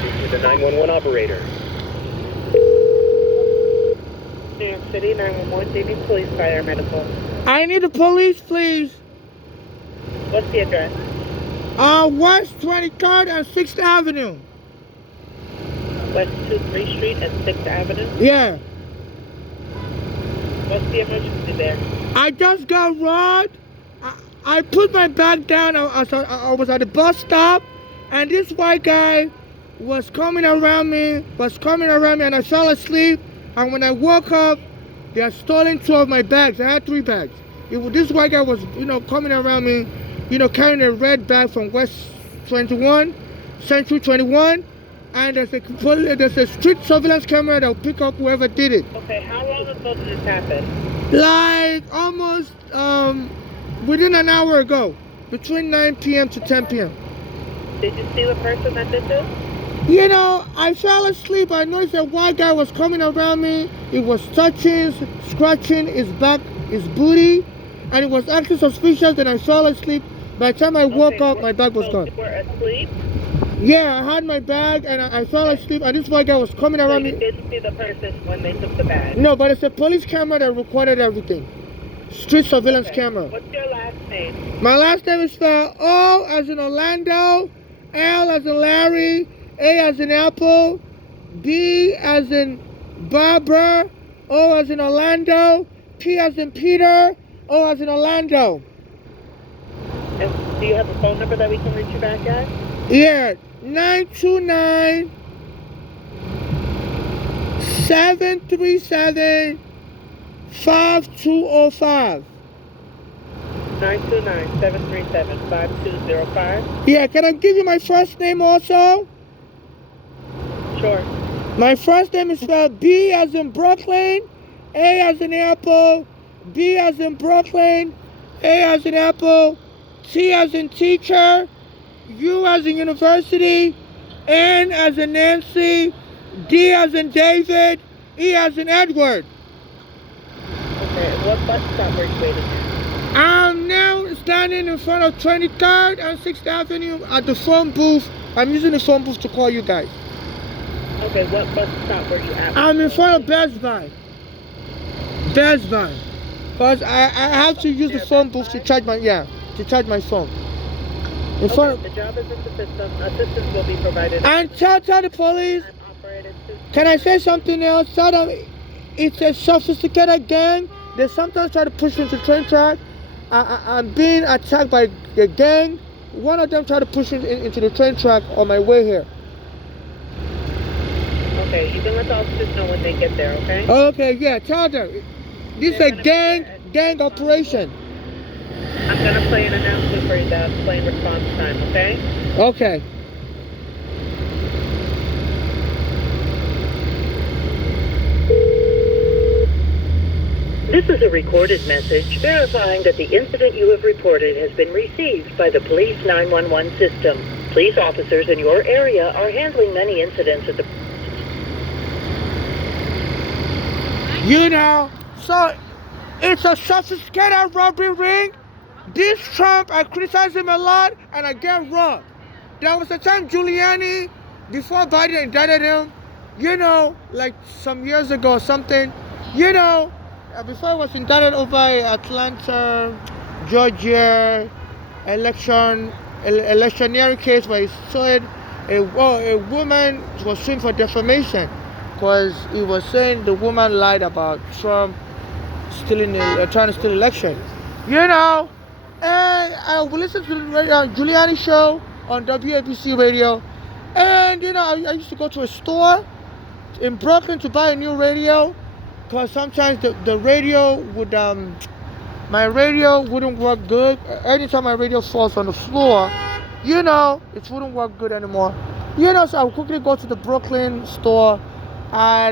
connect you to the 911 operator. New York City 911, they need police, fire, medical. I need the police, please. What's the address? West 23rd and 6th Avenue. West 23 Street and 6th Avenue. Yeah. What's the emergency there? I just got robbed. I put my bag down. I was at the bus stop, and this white guy was coming around me, and I fell asleep. And when I woke up, they had stolen 2 of my bags. I had 3 bags. This white guy was, coming around me, carrying a red bag from West 21, Central 21, and there's a street surveillance camera that will pick up whoever did it. Okay, how long ago did this happen? Like almost within an hour ago, between 9 p.m. to 10 p.m. Did you see the person that did this? I fell asleep. I noticed a white guy was coming around me. He was touching, scratching his back, his booty, and it was acting suspicious, and I fell asleep. By the time I woke up, my bag was gone. You were asleep? Yeah, I had my bag, and I fell asleep, and this white guy was coming around me. You didn't see the person when they took the bag? No, but it's a police camera that recorded everything. Street surveillance camera. What's your last name? My last name is spelled O as in Orlando, L as in Larry, A as in Apple, B as in Barbara, O as in Orlando, P as in Peter, O as in Orlando. And do you have a phone number that we can reach you back at? Yeah, 929 737 5205. 929-737-5205. Yeah, can I give you my first name also? Sure. My first name is spelled B as in Brooklyn, A as in Apple, B as in Brooklyn, A as in Apple, T as in teacher, U as in university, N as in Nancy, D as in David, E as in Edward. Okay, what bus stop are you waiting at? I'm now standing in front of 23rd and 6th Avenue at the phone booth. I'm using the phone booth to call you guys. Okay, what bus stop were you at? I'm in front of Best Buy. Best Buy. Because I have to use the phone booth to charge my phone. In front of, the job is in the system. Assistance will be provided. and tell the police. Can I say something else? Tell them it's a sophisticated gang. They sometimes try to push me into the train track. I'm being attacked by a gang. One of them tried to push me into the train track on my way here. Okay, you can let the officers know when they get there, okay? Okay, yeah, tell them. This is a gang operation. I'm going to play an announcement for you to explain response time, okay? Okay. This is a recorded message verifying that the incident you have reported has been received by the police 911 system. Police officers in your area are handling many incidents at the... So it's a sophisticated robbery ring. This Trump, I criticize him a lot, and I get robbed. There was a time Giuliani, before Biden indicted him, like some years ago or something, before he was indicted over Atlanta, Georgia electioneering case where he said a woman was suing for defamation because he was saying the woman lied about Trump trying to steal election. And I would listen to the Giuliani show on WABC radio, and I used to go to a store in Brooklyn to buy a new radio. Because sometimes the radio would, my radio wouldn't work good. Anytime my radio falls on the floor, it wouldn't work good anymore. So I would quickly go to the Brooklyn store at,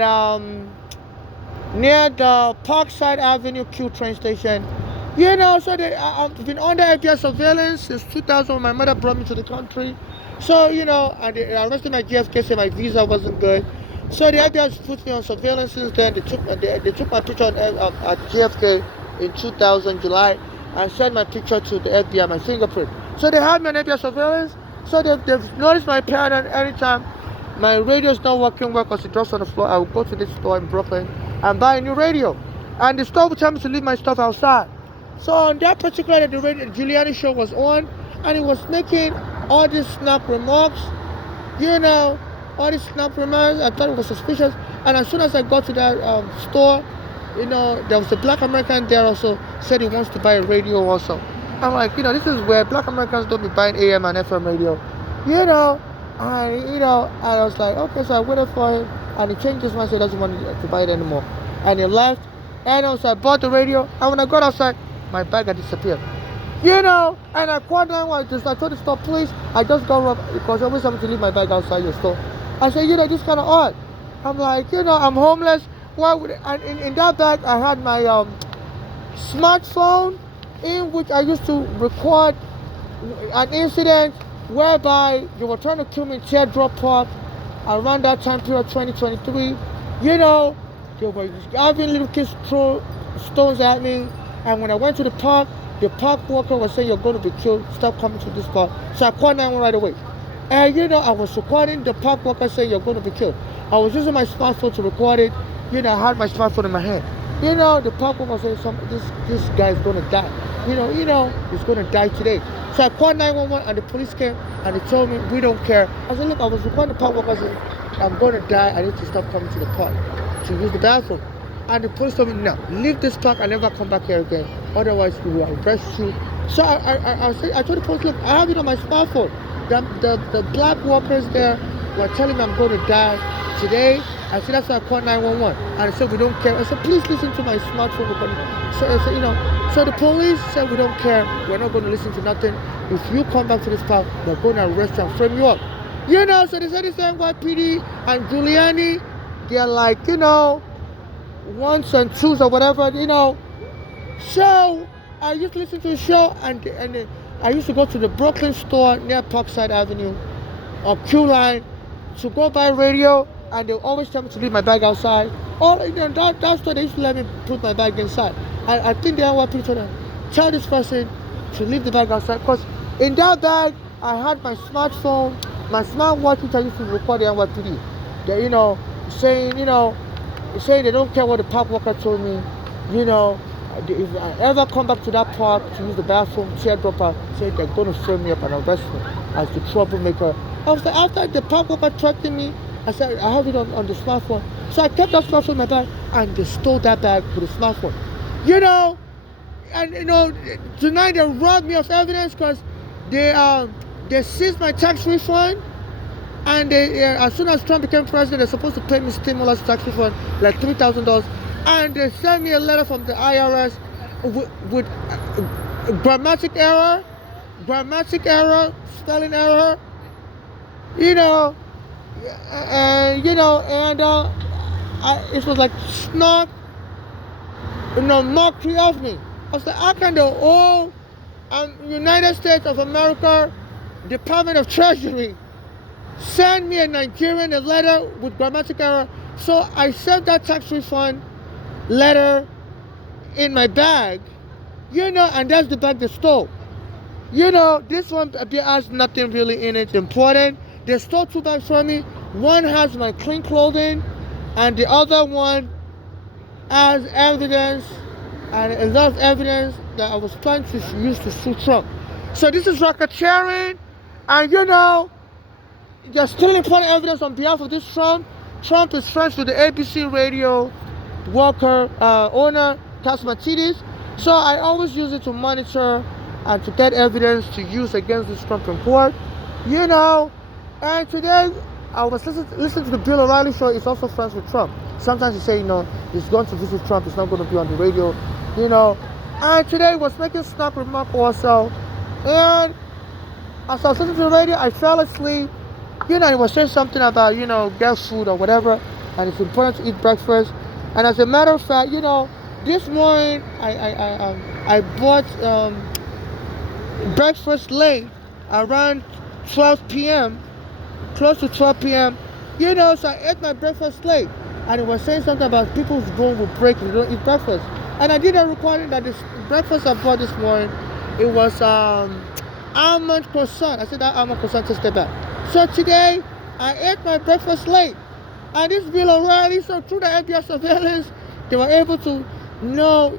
near the Parkside Avenue Q train station. So I've been under FBI surveillance since 2000 when my mother brought me to the country. So, and they arrested my JFK, said my visa wasn't good. So the FBI put me on surveillance since then. They took my picture at JFK in 2000 July and sent my picture to the FBI, my fingerprint. So they had me on FBI surveillance. So they've noticed my pattern anytime my radio's not working well because it drops on the floor, I will go to this store in Brooklyn and buy a new radio. And the store would tell me to leave my stuff outside. So on that particular day, the radio Giuliani show was on, and he was making all these snap remarks, all these snap remarks. I thought it was suspicious. And as soon as I got to that store, there was a black American there also, said he wants to buy a radio also. I'm like, this is where black Americans don't be buying AM and FM radio, and I was like, okay, so I waited for him, and he changed his mind, so he doesn't want to buy it anymore. And he left, and also I bought the radio, and when I got outside, my bag had disappeared. And I called 911, I told the store, please, I just got robbed, because I always have to leave my bag outside your store. I said, this is kind of odd. I'm like, I'm homeless. Why would and in that bag, I had my smartphone, in which I used to record an incident whereby they were trying to kill me in Teardrop Park around that time period, 2023. They were having little kids throw stones at me, and when I went to the park worker was saying, you're going to be killed, stop coming to this park. So I called 911 right away. And I was recording the park worker saying, you're going to be killed. I was using my smartphone to record it. I had my smartphone in my hand. The park worker was saying, this guy's going to die. He's going to die today. So I called 911, and the police came, and they told me, we don't care. I said, look, I was recording the park worker saying, I'm going to die, I need to stop coming to the park to use the bathroom. And the police told me, no, leave this park and never come back here again. Otherwise, we will arrest you. So I told the police, look, I have it on my smartphone. The black workers there were telling me I'm going to die today. I said, that's why I called 911. And I said, we don't care. I said, please listen to my smartphone recording. So I said, so the police said, we don't care. We're not going to listen to nothing. If you come back to this park, we're going to arrest you and frame you up. So they said this NYPD and Giuliani, they're like, ones and twos or whatever, So I used to listen to the show, and I used to go to the Brooklyn store near Parkside Avenue or Q Line to go buy radio, and they always tell me to leave my bag outside. That store, they used to let me put my bag inside. I think they want people to tell this person to leave the bag outside, because in that bag I had my smartphone, my smartwatch, which I used to record the NYPD. Saying they don't care what the park worker told me. If I ever come back to that park to use the bathroom, Teardrop Park, say they're going to frame me up and arrest me as the troublemaker. After the park worker threatened me, I said, I have it on the smartphone. So I kept that smartphone in my bag, and they stole that bag with the smartphone. Tonight they robbed me of evidence, because they seized my tax refund, and as soon as Trump became president, they're supposed to pay me stimulus tax refund, like $3,000, and they sent me a letter from the IRS with grammatic error, spelling error, it was like snark, mockery of me. I was like, how can the whole United States of America Department of Treasury send me a Nigerian a letter with grammatical error? So I sent that tax refund letter in my bag, and that's the bag they stole. This one has nothing really in it important. They stole 2 bags from me. One has my clean clothing, and the other one has evidence, and a lot of evidence that I was trying to use to sue Trump. So this is racketeering, and you're stealing important evidence on behalf of this Trump. Trump is friends with the ABC radio worker owner, Tasmatidis. So I always use it to monitor and to get evidence to use against this Trump in court. And today I was listening to the Bill O'Reilly show. He's also friends with Trump. Sometimes he say, he's going to visit Trump. He's not going to be on the radio, And today he was making snap remark also. And as I was listening to the radio, I fell asleep. He was saying something about, get food or whatever, and it's important to eat breakfast. And as a matter of fact, this morning I bought breakfast late, around 12 p.m., close to 12 p.m. So I ate my breakfast late, and it was saying something about people's bone will break if you don't eat breakfast. And I did a recording that this breakfast I bought this morning, it was almond croissant. I said that almond croissant tasted bad. So today I ate my breakfast late. And this Bill O'Reilly, so through the FBI surveillance, they were able to know,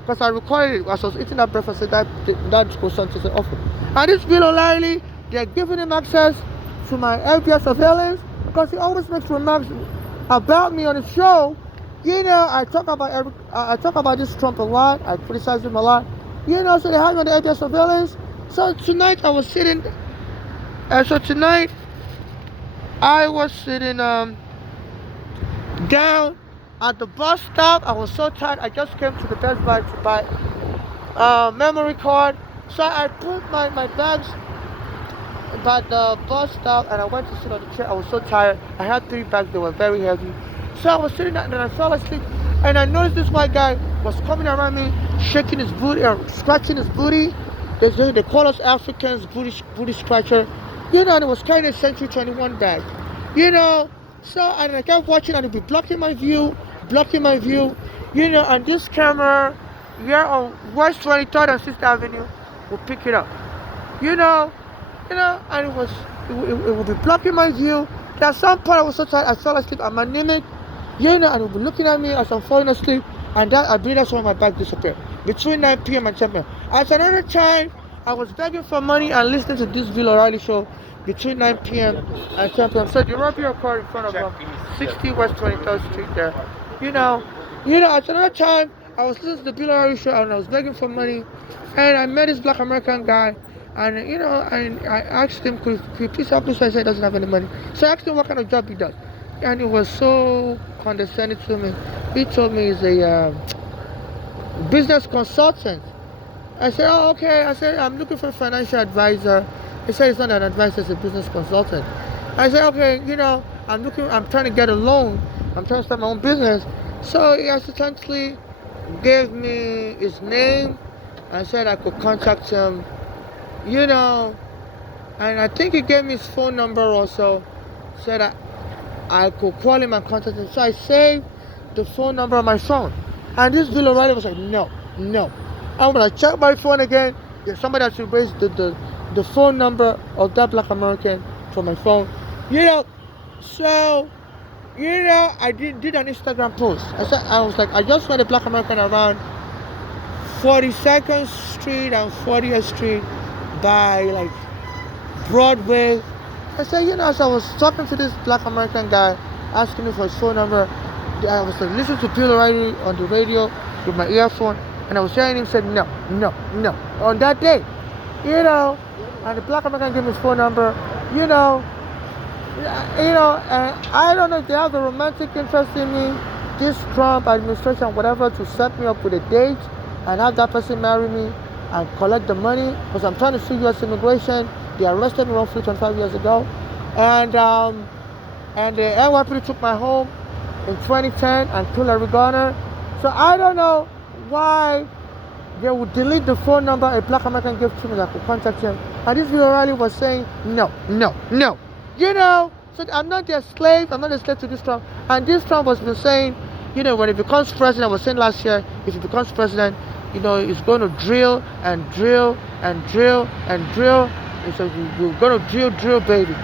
because I recorded it as I was eating that breakfast that was sent to the office. And this Bill O'Reilly, they're giving him access to my FBI surveillance because he always makes remarks about me on his show. I talk about this Trump a lot. I criticize him a lot. So they had me on the FBI surveillance. So tonight I was sitting. Tonight I was sitting down at the bus stop. I was so tired. I just came to the Best Buy to buy memory card. So I put my bags by the bus stop and I went to sit on the chair. I was so tired. I had 3 bags. They were very heavy. So I was sitting there and then I fell asleep. And I noticed this white guy was coming around me, shaking his booty, scratching his booty. They call us Africans booty scratcher. And it was kind of Century 21 bag. So and I kept watching and it'd be blocking my view. And this camera here on West 23rd and 6th Avenue would pick it up. And it would be blocking my view. At some point I was so tired, I fell asleep. I'm anemic, and it would be looking at me as I'm falling asleep. And I believe that's when my bag disappeared. Between 9 p.m. and 10 p.m. At another time, I was begging for money and listening to this Bill O'Reilly show between 9 p.m. and 10 p.m. So the robbery occurred in front of 60 West 23rd Street there. At another time, I was listening to the Bill O'Reilly show and I was begging for money. And I met this black American guy. And, I asked him, could you please help me? So I said he doesn't have any money. So I asked him what kind of job he does. And he was so condescending to me. He told me he's a business consultant. I said, oh, okay. I said, I'm looking for a financial advisor. He said he's not an advisor, he's a business consultant. I said, okay, I'm trying to get a loan. I'm trying to start my own business. So he accidentally gave me his name and said I could contact him, and I think he gave me his phone number also. Said I could call him and contact him. So I saved the phone number on my phone. And this Bill O'Reilly was like, no. And when I checked my phone again, there's somebody that should raise the phone number of that black American from my phone. So, I did an Instagram post. I was like, I just met a black American around 42nd Street and 40th Street by like Broadway. I said, as I was talking to this black American guy, asking him for his phone number, I was like, listening to Bill O'Reilly on the radio with my earphone, and I was hearing him say, no. On that day, and the black American gave me his phone number, and I don't know if they have a romantic interest in me, this Trump administration, whatever, to set me up with a date and have that person marry me and collect the money, because I'm trying to sue U.S. immigration. They arrested me roughly 25 years ago, and the NYPD took my home in 2010 and killed Larry Garner. So I don't know why they would delete the phone number a black American gave to me that I could contact him. And this Bill O'Reilly was saying, no. So I'm not their slave. I'm not a slave to this Trump. And this Trump was been saying, when he becomes president, I was saying last year, if he becomes president, he's going to drill and drill and drill and drill. He said, we're going to drill, baby.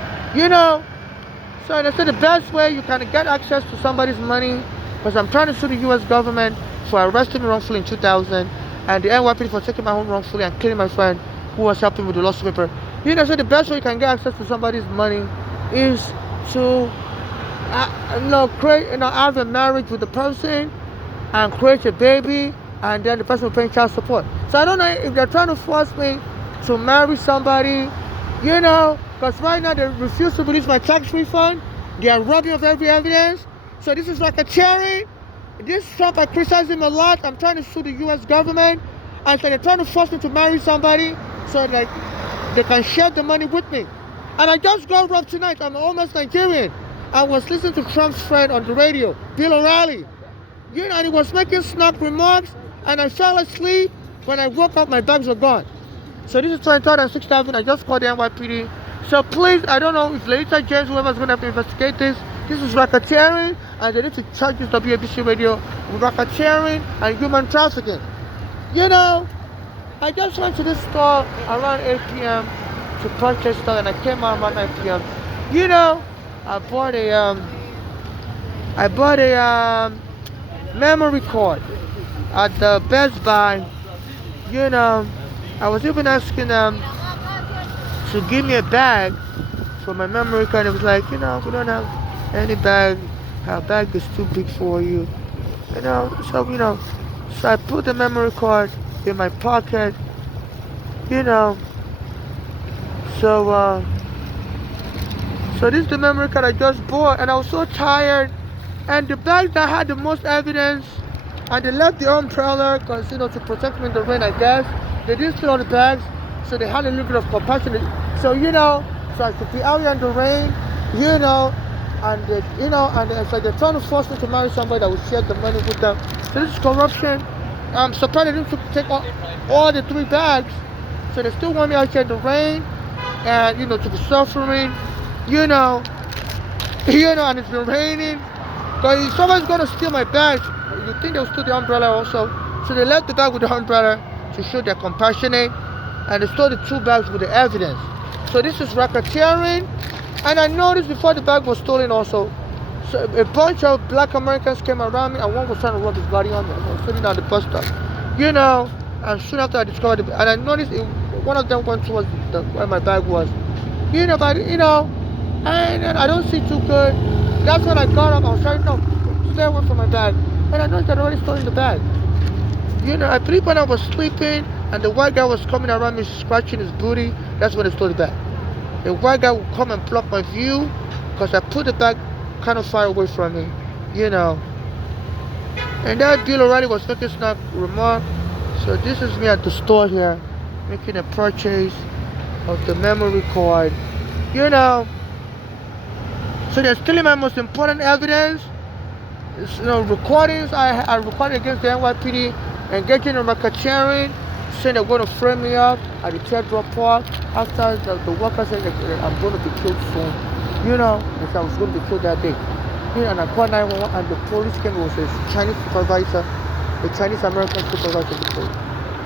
So they said the best way you can get access to somebody's money, because I'm trying to sue the U.S. government for arresting me wrongfully in 2000, and the NYPD for taking my home wrongfully and killing my friend who was helping with the lawsuit paper. So the best way you can get access to somebody's money is to have a marriage with the person and create a baby, and then the person will pay child support. So I don't know if they're trying to force me to marry somebody, because right now they refuse to release my tax refund. They are robbing of every evidence. So this is like a charity. This Trump, I criticize him a lot. I'm trying to sue the U.S. government. And so they're trying to force me to marry somebody so that they can share the money with me. And I just got robbed tonight. I'm almost Nigerian. I was listening to Trump's friend on the radio, Bill O'Reilly. And he was making snark remarks. And I fell asleep. When I woke up, my bags were gone. So this is 23rd and 6th Avenue. I just called the NYPD. So please, I don't know if Lalita James, whoever's going to have to investigate this. This is racketeering, and they need to charge this WABC radio with racketeering and human trafficking. I just went to this store around 8 p.m. to purchase stuff, and I came out around 9 p.m. I bought a memory card at the Best Buy. You know, I was even asking them to give me a bag for my memory card. It was like, we don't have any bag. Our bag is too big for you. So I put the memory card in my pocket. You know, so so this is the memory card I just bought, and I was so tired. And the bag that had the most evidence, and they left the umbrella because to protect me in the rain, I guess. They didn't steal all the bags, so they had a little bit of compassion. So so I could be out here in the rain, and it's like they're trying to force me to marry somebody that will share the money with them. So this is corruption. I'm surprised they didn't take all the 3 bags. So they still want me out here in the rain, and to be suffering, and it's been raining. But if someone's gonna steal my bag, you think they'll steal the umbrella also. So they left the bag with the umbrella to show they're compassionate, and they stole the 2 bags with the evidence. So this is racketeering, and I noticed before the bag was stolen also. So a bunch of black Americans came around me, and one was trying to rub his body on me. I was sitting down the bus stop, and soon after I discovered it, and I noticed one of them went towards where my bag was, and I don't see too good. That's when I got up. I was trying to stay away from my bag, and I noticed I'd already stolen the bag. I believe when I was sleeping, and the white guy was coming around me scratching his booty, that's when I stole the bag. The white guy would come and block my view because I put the bag kind of far away from me, And that Bill already was making snap remark. So this is me at the store here, making a purchase of the memory card, So they're stealing my most important evidence. Recordings I recorded against the NYPD, engaging in racketeering, saying they're going to frame me up at the Teardrop Park after the worker said I'm going to be killed soon. And so I was going to be killed that day. And I called 911, and the police came. It was a Chinese supervisor, the Chinese American supervisor of the police.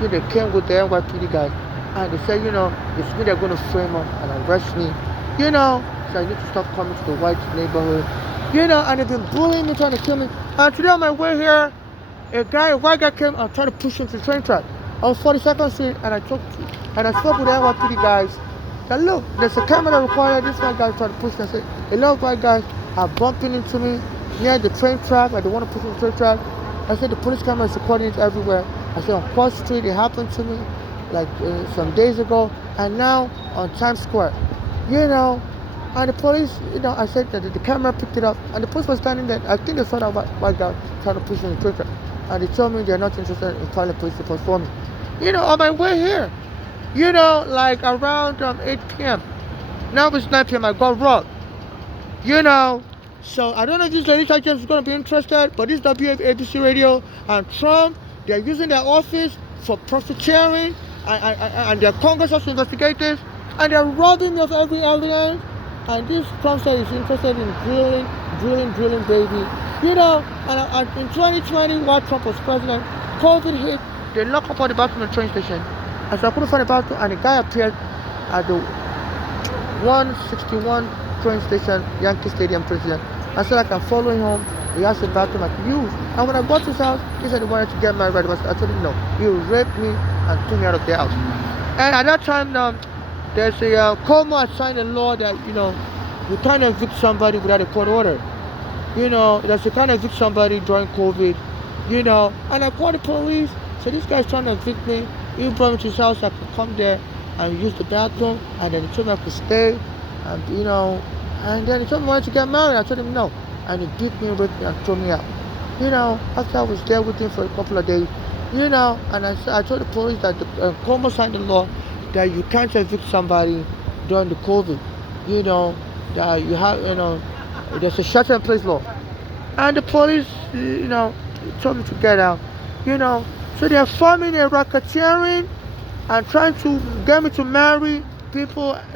They came with the NYPD guys, and they said, it's me they're going to frame up and arrest me. So I need to stop coming to the white neighborhood. And they've been bullying me, trying to kill me. And today on my way here, a white guy came and tried to push him to the train track. I was 42nd Street, and I spoke with the NYPD guys. Said, look, there's a camera recorded. This white guy tried to push me. I said, a lot of white guys are bumping into me near the train track. They want to push me to the train track. I said, the police camera is recording it everywhere. I said, on 4th Street, it happened to me like some days ago. And now on Times Square, And the police, I said that the camera picked it up, and the police was standing there. I think they saw that white guy trying to push me in the train track. And they told me they're not interested in filing police reports for me. On my way here, like around 8 p.m. Now it's 9 p.m. I got robbed. So I don't know if this lady is going to be interested, but this WABC Radio and Trump, they're using their office for profiteering, and their Congress also investigate this, and they're robbing me of every evidence. And this Trump said he's interested in drilling, baby. And in 2020, while Trump was president, COVID hit, they locked up all the bathroom in the train station. And so I couldn't find the bathroom, and a guy appeared at the 161 train station, Yankee Stadium president. I said I can follow him home. He asked the bathroom I could use. And when I got to his house, he said he wanted to get married. I told him no. He raped me and threw me out of the house. And at that time, there's a Cuomo had signed a law that you can't evict somebody without a court order. That you can't evict somebody during COVID. And I called the police. So this guy's trying to evict me. He brought me to his house. I could come there and use the bathroom. And then he told me I could stay. And and then he told me I wanted to get married. I told him no. And he beat me, raped me, and threw me out. After I was there with him for a couple of days. And I told the police that Cuomo signed the law that you can't evict somebody during the COVID, that you have, there's a shelter-in-place law. And the police, told me to get out, So they're forming a racketeering and trying to get me to marry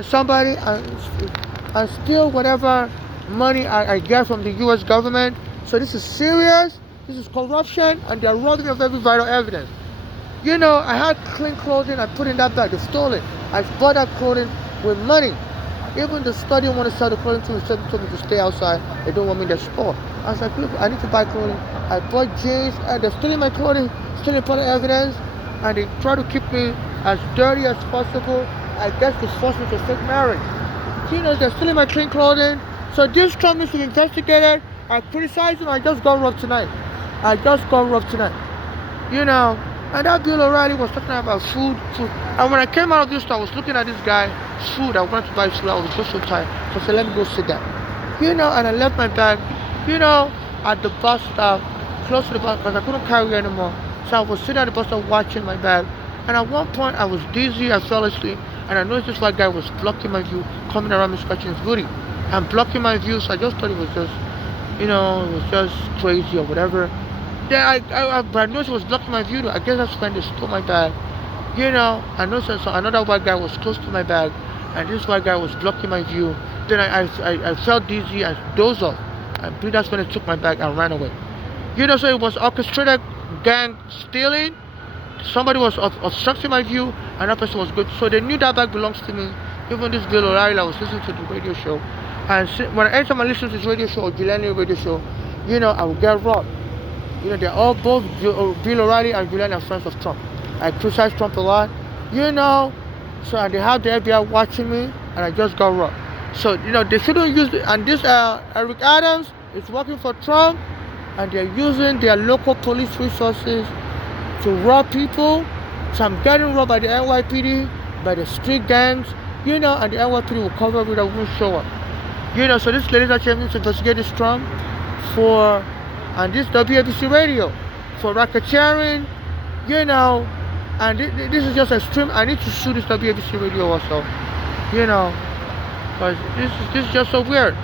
somebody, and steal whatever money I get from the U.S. government. So this is serious, this is corruption, and they're robbing me of every vital evidence. I had clean clothing I put in that bag. They stole it. I bought that clothing with money. Even the store didn't want to sell the clothing to me, so they told me to stay outside. They don't want me in the store. I was like, look, I need to buy clothing. I bought jeans, and they're stealing my clothing, stealing important evidence, and they try to keep me as dirty as possible. I guess they forced me to fake marriage. You know, they're stealing my clean clothing. So this Trump needs to be investigated. I criticize him. I just got robbed tonight. You know, and that Bill O'Reilly was talking about food. And when I came out of this store, I was looking at this guy, food. I wanted to buy food. I was just so tired. So I said, let me go sit down. You know, and I left my bag, you know, at the bus stop, close to the bus, because I couldn't carry it anymore. So I was sitting at the bus stop watching my bag. And at one point, I was dizzy, I fell asleep, and I noticed this white guy was blocking my view, coming around me, scratching his booty, and blocking my view. So I just thought it was just, you know, it was just crazy or whatever. Then but I noticed he was blocking my view. I guess that's when they stole my bag. You know, I noticed so another white guy was close to my bag, and this white guy was blocking my view. Then I felt dizzy, I dozed off. I believe that's when they took my bag and ran away. You know, so it was orchestrated gang stealing. Somebody was obstructing my view, and that person was good. So they knew that bag belongs to me. Even this Bill O'Reilly, I was listening to the radio show. And anytime I listen to this radio show or Giuliani radio show, you know, I will get robbed. You know, they're all both Bill O'Reilly and Giuliani are friends of Trump. I criticize Trump a lot, you know. So and they have the FBI watching me, and I just got robbed. So you know they shouldn't use it. And this Eric Adams is working for Trump, and they're using their local police resources to rob people. So I'm getting robbed by the NYPD, by the street gangs, you know, and the NYPD will cover it, I won't show up. You know, so this lady that came to investigate this Trump for, and this WABC radio for racketeering, you know, and this is just extreme. I need to sue this WABC radio also, you know, because this is just so weird.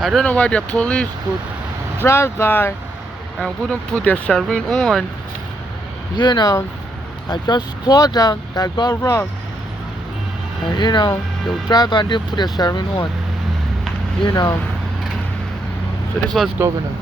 I don't know why the police would drive by and wouldn't put their siren on. You know, I just called them that I got robbed. And you know, they would drive by and didn't put their siren on. You know. So this was governor.